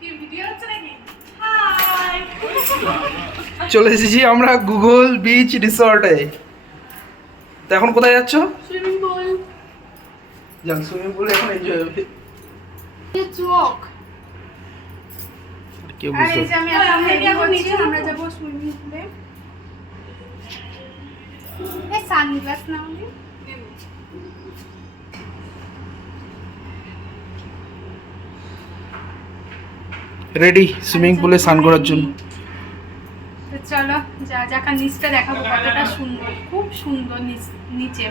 চলে এসেছি আমরা গুগল বিচ রিসর্টে তো এখন কোথায় যাচ্ছ? সুইমিং পুল যান সুইমিং পুলে এখন এনজয় হবে। চোখ কেউ বুঝতে এই যে আমি এখন রেডি করছি আমরা যাব। সুইমিং পুলে সানগ্লাস না আমি রেডি সুইমিং পুলে স্নান করার জন্য। চলো যা যাক আর নিচটা দেখাবো কতটা সুন্দর খুব সুন্দর নিচ-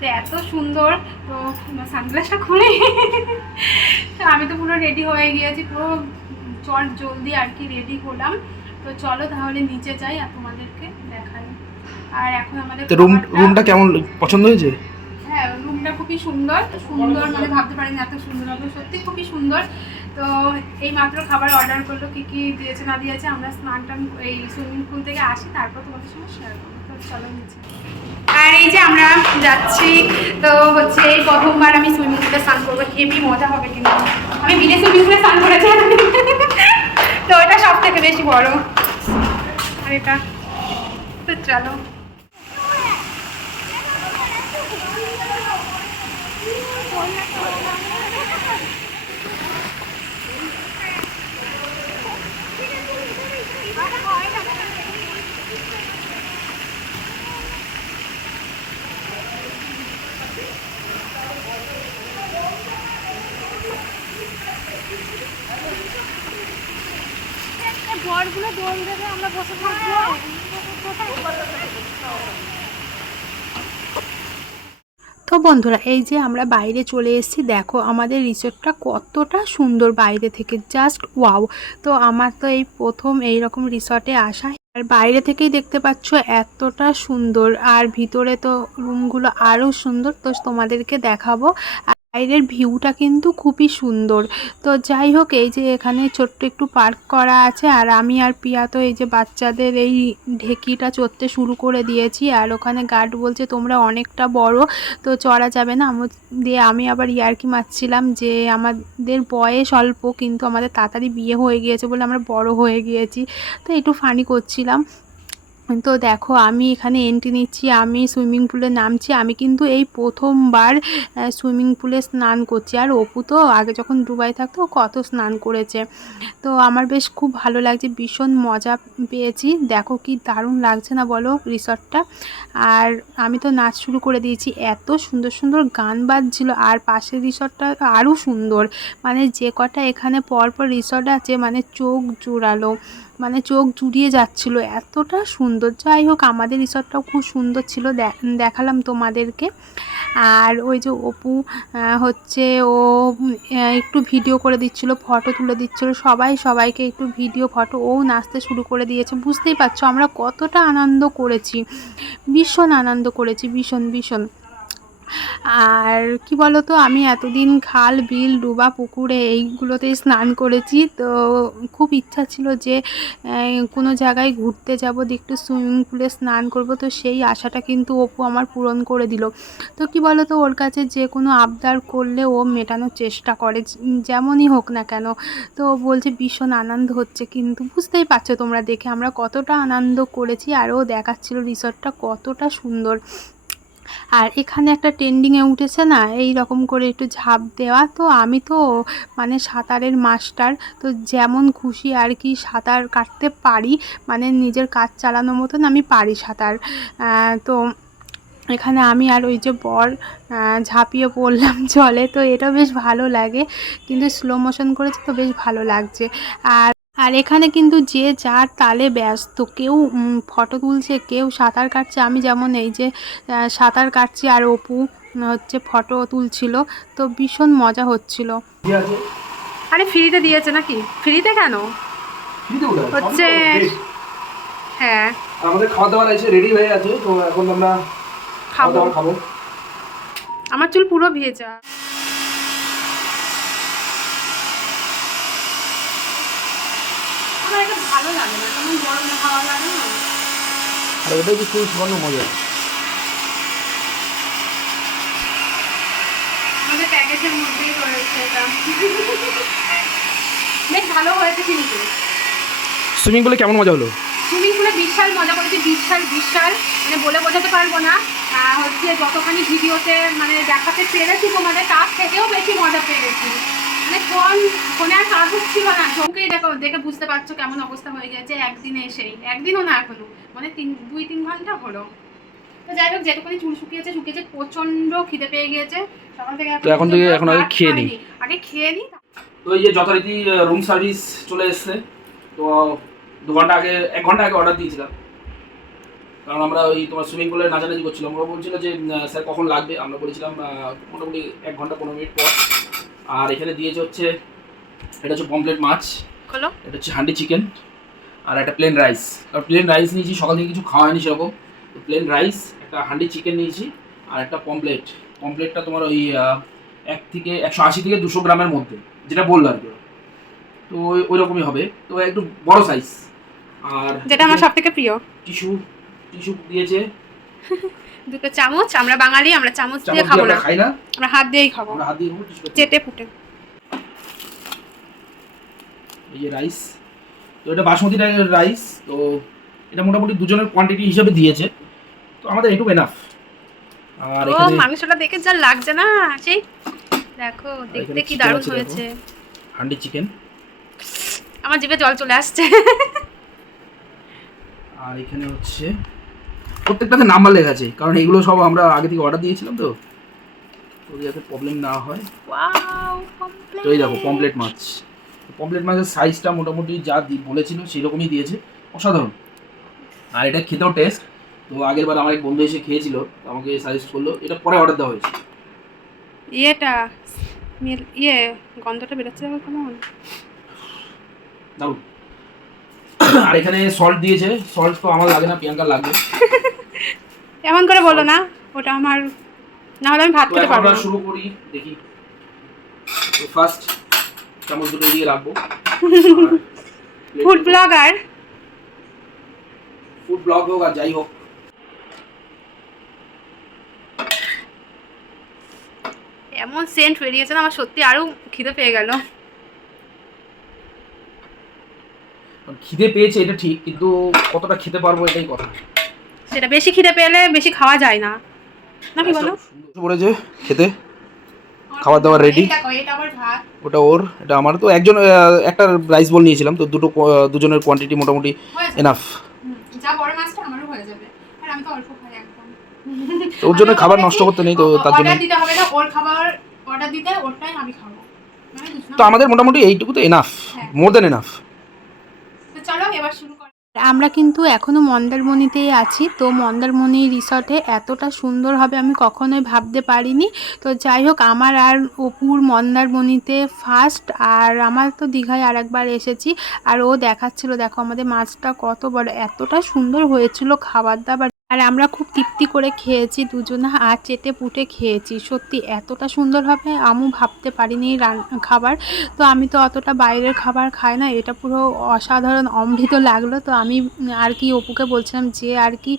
তো এত সুন্দর তো সানগ্লাসটা খুলে। আমি তো পুরো রেডি হয়ে গিয়েছি পুরো চট জলদি আর কি রেডি হলাম। তো চলো তাহলে নিচে যাই আর তোমাদেরকে দেখাই। আর এখন আমাদের রুম রুমটা কেমন পছন্দ হয়েছে? হ্যাঁ খুবই সুন্দর সুন্দর মানে ভাবতে পারিনি এত সুন্দর হবে, সত্যি খুবই সুন্দর। তো এই মাত্র খাবার অর্ডার করল, কি কি দিয়েছে না দিয়েছে, আমরা স্নান টান এই সুইমিং পুল থেকে আসি, তারপর তোমাদের সঙ্গে শেয়ার করব। তো চলো নিচে। আর এই যে আমরা যাচ্ছি, তো হচ্ছে এই প্রথমবার আমি সুইমিং পুলে স্নান করব, হেভি মজা হবে কিন্তু। আমি বিলে সুইমিং পুলে স্নান করেছি। তো এটা সব থেকে বেশি বড়। আর এটা, তো চলো। বরগুলো দোল দেবে আমরা বসে থাকব। তো বন্ধুরা, এই যে আমরা বাইরে চলে এসেছি, দেখো আমাদের রিসোর্টটা কতটা সুন্দর বাইরে থেকে জাস্ট ওয়াও তো আমার তো এই প্রথম এই রকম রিসর্টে আসা। আর বাইরে থেকেই দেখতে পাচ্ছ এতটা সুন্দর, আর ভিতরে তো রুমগুলো আরও সুন্দর, তো তোমাদেরকে দেখাবো। বাইরের ভিউটা কিন্তু খুবই সুন্দর। তো যাই হোক, এই যে এখানে ছোট্ট একটু পার্ক করা আছে, আর আমি আর পিয়া তো এই যে বাচ্চাদের এই ঢেকিটা চড়তে শুরু করে দিয়েছি, আর ওখানে গার্ড বলছে, তোমরা অনেকটা বড়, তো চড়া যাবে না। আমার দিয়ে আমি আবার ইয়ার্কি মারছিলাম যে আমাদের বয়স অল্প, কিন্তু আমাদের তাড়াতাড়ি বিয়ে হয়ে গিয়েছে বলে আমরা বড় হয়ে গিয়েছি। তো একটু ফানি করছিলাম। তো দেখো, আমি এখানে এন্ট্রি নিচ্ছি, আমি সুইমিং পুলে নামছি, আমি কিন্তু এই প্রথমবার সুইমিং পুলে স্নান করছি। আর অপু তো আগে যখন দুবাই থাকতো কত স্নান করেছে। তো আমার বেশ খুব ভালো লাগছে, ভীষণ মজা পেয়েছি। দেখো কি দারুণ লাগছে না বলো রিসর্টটা। আর আমি তো নাচ শুরু করে দিয়েছি, এত সুন্দর সুন্দর গান বাজছিল। আর পাশের রিসর্টটা আরও সুন্দর মানে যে কটা এখানে পরপর রিসর্ট আছে মানে চোখ জোড়ালো। মানে চোখ জুড়িয়ে যাচ্ছিল। এতটা সুন্দর যাই হোক, আমাদের রিসর্টটাও খুব সুন্দর ছিল দেখালাম তোমাদেরকে। আর ওই যে অপু হচ্ছে ও একটু ভিডিও করে দিচ্ছিল, ফটো তুলে দিচ্ছিল। সবাই সবাইকে একটু ভিডিও, ফটো, ও নাচতে শুরু করে দিয়েছে। বুঝতেই পারছ, আমরা কতটা আনন্দ করেছি। ভীষণ আনন্দ করেছি, ভীষণ ভীষণ। আর কি বলতো, আমি এতদিন খাল, বিল, ডুবা, পুকুরে এইগুলোতেই স্নান করেছি। তো খুব ইচ্ছা ছিল যে কোনো জায়গায় ঘুরতে যাব দিয়ে একটু সুইমিং পুলে স্নান করব। তো সেই আশাটা কিন্তু অপু আমার পূরণ করে দিল। তো কি বলতো, ওর কাছে যে কোনো আবদার করলে ও মেটানোর চেষ্টা করে, যেমনই হোক না কেন। তো বলছে, ভীষণ আনন্দ হচ্ছে কিন্তু, বুঝতেই পারছ তোমরা দেখে, আমরা কতটা আনন্দ করেছি। আর ও দেখাচ্ছিল রিসর্টটা কতটা সুন্দর। আর এখানে একটা ট্রেন্ডিংয়ে উঠেছে না, এই রকম করে একটু ঝাঁপ দেওয়া। তো আমি তো মানে সাঁতারের মাস্টার তো যেমন খুশি আর কি সাঁতার কাটতে পারি মানে নিজের কাজ চালানোর মতন আমি পারি সাঁতার। তো এখানে আমি আর ওই যে বর ঝাঁপিয়ে পড়লাম জলে, তো এটা বেশ ভালো লাগে। কিন্তু স্লো মোশন করেছে তো বেশ ভালো লাগছে। আর আর এখানে কিন্তু যে যার তালে ব্যস্ত কেউ ফটো তুলছে কেউ সাঁতার কাটছে। আমি যেমন এই যে সাঁতার কাটছি আর অপু হচ্ছে ফটো তুলছিল তো ভীষণ মজা হচ্ছিল। আরে ফ্রিতে দিয়েছে নাকি? ফ্রিতে কেন? হচ্ছে। হ্যাঁ। আমাদের খাওয়া দাওয়া এসে রেডি হয়ে আছে তো এখন আমরা খাব। খাব। আমার চুল পুরো ভেজা। আমার এটা ভালো লাগে না কেমন গরমে হাওয়া লাগে না। আর ওটাই তো খুব সুবর্ণ মজা। আমাদের প্যাকেজের মধ্যেই রয়েছে এটা। বেশ ভালো হয়েছে কিন্তু। সুইমিং পুলে কেমন মজা হলো? সুইমিং পুলে বিশাল মজা করেছি বিশাল বিশাল। মানে বলে বোঝাতে পারব না। হচ্ছে যতখানি ভিডিওতে মানে দেখাতে পেরেছি তোমাদের তার থেকেও বেশি মজা পেরেছি। মানে ফোন ফোনে আর কাজ হচ্ছিল না। চোখেই দেখো দেখে বুঝতে পারছ কেমন অবস্থা হয়ে গেছে। একদিনে এসেই একদিনও না এখনও মানে তিন দুই তিন ঘণ্টা হলো। তো যাই হোক যেটুকুনি চুল শুকিয়েছে শুকিয়েছে প্রচণ্ড খিদে পেয়ে গিয়েছে। সকাল থেকে তো এখন থেকে এখন আগে খেয়ে নিই। আগে খেয়ে নিই তো এই যে যথারীতি রুম সার্ভিস চলে এসছে। তো দু ঘণ্টা আগে এক ঘণ্টা আগে অর্ডার দিয়েছিলাম। কারণ আমরা ওই তোমার সুইমিং পুলে নাচানাচি করছিলাম। ওরা বলছিল যে স্যার কখন লাগবে? আমরা বলেছিলাম আহ, মোটামুটি এক ঘণ্টা পনেরো মিনিট পর। আর এখানে দিয়েছে হচ্ছে এটা হচ্ছে পমপ্লেট মাছ। হলো এটা হচ্ছে হান্ডি চিকেন আর একটা প্লেন রাইস আর প্লেন রাইস নিয়েছি সকাল থেকে কিছু খাওয়া হয়নি সেরকম। তো প্লেন রাইস একটা হান্ডি চিকেন নিয়েছি আর একটা পমপ্লেট পমপ্লেটটা তোমার ওই এক থেকে একশো আশি থেকে দুশো গ্রামের মধ্যে যেটা বলল আর কি। তো ওই- ওই রকমই হবে। তো একটু বড় সাইজ আর যেটা আমার সব থেকে প্রিয়। টিস্যু টিস্যু দিয়েছে। দুটো চামচ আমরা বাঙালি আমরা চামচ দিয়ে খাব না। আমরা হাত দিয়েই খাব। চেটে ফুটে এই যে রাইস তো এটা বাসমতি রাইস তো এটা মোটামুটি দুজনের কোয়ান্টিটি হিসেবে দিয়েছে। তো আমাদের এটুকু এনাফ আর এখানে মাংসটা দেখে যা লাগছে না সেই দেখো দেখতে কি দারুণ হয়েছে। হান্ডি চিকেন আমার জিভে জল চলে আসছে। আর এখানে হচ্ছে প্রত্যেকটাতে নাম্বার লেখা আছে কারণ এগুলো সব আমরা আগে থেকে অর্ডার দিয়েছিলাম তো। তো যাতে প্রবলেম না হয়। তো এই দেখো পমপ্লেট মাছ পমপ্লেট মাছের সাইজটা মোটামুটি যা বলেছিল সেই রকমই দিয়েছে। অসাধারণ। আর এটা খেতেও টেস্ট তো আগের বার আমার এক বন্ধু এসে খেয়েছিল আমাকে সাজেস্ট করল এটা পরে অর্ডার দেওয়া হয়েছে। ইয়েটা ইয়ে গন্ধটা বেরোচ্ছে দেখো কেমন? দারুণ। আর এখানে সল্ট দিয়েছে। সল্ট তো আমার লাগে না প্রিয়াঙ্কার লাগবে। এমন করে বলো না ওটা আমার না হলে আমি ভাত খেতে পারব না। শুরু করি দেখি। ফার্স্ট চামচ দুটো দিয়ে রাখব। ফুড ব্লগার ফুড ব্লগ হোক আর যাই হোক। এমন সেন্ট বেরিয়েছে না আমার সত্যি আরও খিদে পেয়ে গেল। খিদে পেয়েছে এটা ঠিক কিন্তু কতটা খেতে পারব এটাই কথা। সেটা বেশি খিদে পেলে বেশি খাওয়া যায় না। নাকি বলো? সুন্দর পড়েছে খেতে। খাবার দাবার রেডি ওটা ওর এটা আমার। তো একজন একটা রাইস বল নিয়েছিলাম তো দুটো দুজনের কোয়ান্টিটি মোটামুটি এনাফ যা বড় মাছটা আমারও হয়ে যাবে। আর আমি তো অল্প খাই একদম। ওর জন্য খাবার নষ্ট করতে নেই তো তার জন্য অর্ডার দিতে হবে না ওর খাবার অর্ডার দিতে ওরটাই আমি খাব। মানে তো আমাদের মোটামুটি এইটুকু তো এনাফ। মোর দেন এনাফ তো চলো এবার শুরু আমরা কিন্তু এখনও মন্দারমণিতেই আছি। তো মন্দারমণি রিসর্টে এতটা সুন্দর হবে আমি কখনোই ভাবতে পারিনি। তো যাই হোক, আমার আর অপুর মন্দারমণিতে ফার্স্ট আর আমার তো দীঘায় আর একবার এসেছি। আর ও দেখাচ্ছিল, দেখো আমাদের মাছটা কত বড়, এতটা সুন্দর হয়েছিল খাবার দাবার। আর আমরা খুব তৃপ্তি করে খেয়েছি, দুজনে আর চেটে পুটে খেয়েছি। সত্যি এতটা সুন্দর হবে আমু ভাবতে পারিনি রান, খাবার। তো আমি তো অতটা বাইরের খাবার খাই না, এটা পুরো অসাধারণ অমৃত লাগল। তো আমি আর কি অপুকে বলছিলাম যে আর কি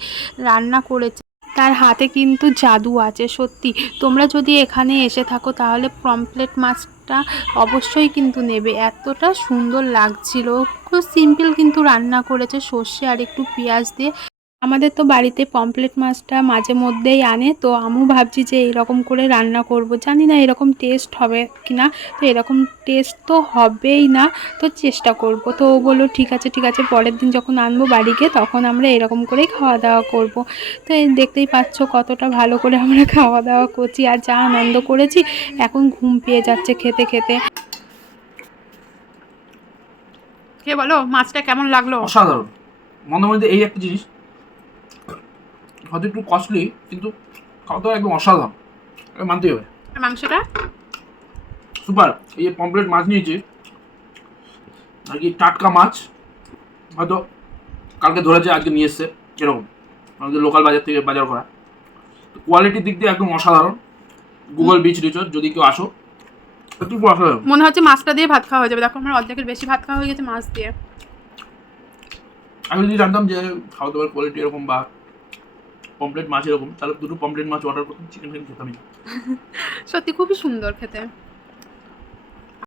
রান্না করেছে, তার হাতে কিন্তু জাদু আছে, সত্যি। তোমরা যদি এখানে এসে থাকো তাহলে পমপ্লেট মাছটা অবশ্যই কিন্তু নেবে। এতটা সুন্দর লাগছিল। খুব সিম্পল কিন্তু রান্না করেছে, সর্ষে আর একটু পেঁয়াজ দিয়ে। আমাদের তো বাড়িতে পমপ্লেট মাছটা মাঝে মধ্যেই আনে তো আমিও ভাবছি যে এরকম করে রান্না করব। জানি না এরকম টেস্ট হবে কিনা তো এরকম টেস্ট তো হবেই না তো চেষ্টা করব। তো ও বলল ঠিক আছে ঠিক আছে পরের দিন যখন আনব বাড়িকে তখন আমরা এরকম করেই খাওয়া দাওয়া করব। তো এই দেখতেই পাচ্ছ কতটা ভালো করে আমরা খাওয়া দাওয়া করছি আর যা আনন্দ করেছি এখন ঘুম পেয়ে যাচ্ছে খেতে খেতে। কে বলো মাছটা কেমন লাগল? অসাধারণ। মন্দারমণিতে এই একটা জিনিস হয়তো একটু কস্টলি কিন্তু খাওয়া দাওয়া একদম অসাধারণ। মানতেই হবে। মাংসটা? সুপার এই যে পমপ্লেট মাছ নিয়েছি আর কি টাটকা মাছ হয়তো কালকে ধরেছে আজকে নিয়ে এসছে এরকম। আমাদের লোকাল বাজার থেকে বাজার করা। তো কোয়ালিটির দিক দিয়ে একদম অসাধারণ। গুগল বিচ রিসোর্ট যদি কেউ আসো মনে হচ্ছে মাছটা দিয়ে ভাত খাওয়া হয়ে যাবে। দেখো আমার অর্ধেকের বেশি ভাত খাওয়া হয়ে গেছে মাছ দিয়ে। আমি যদি জানতাম যে খাওয়া দাওয়ার কোয়ালিটি এরকম বা পমপ্লেট মাছ এরকম, তাহলে দুটো পমপ্লেট মাছ অর্ডার করতাম চিকেন ফিকেন খেতামই। সত্যি, খুবই সুন্দর খেতে।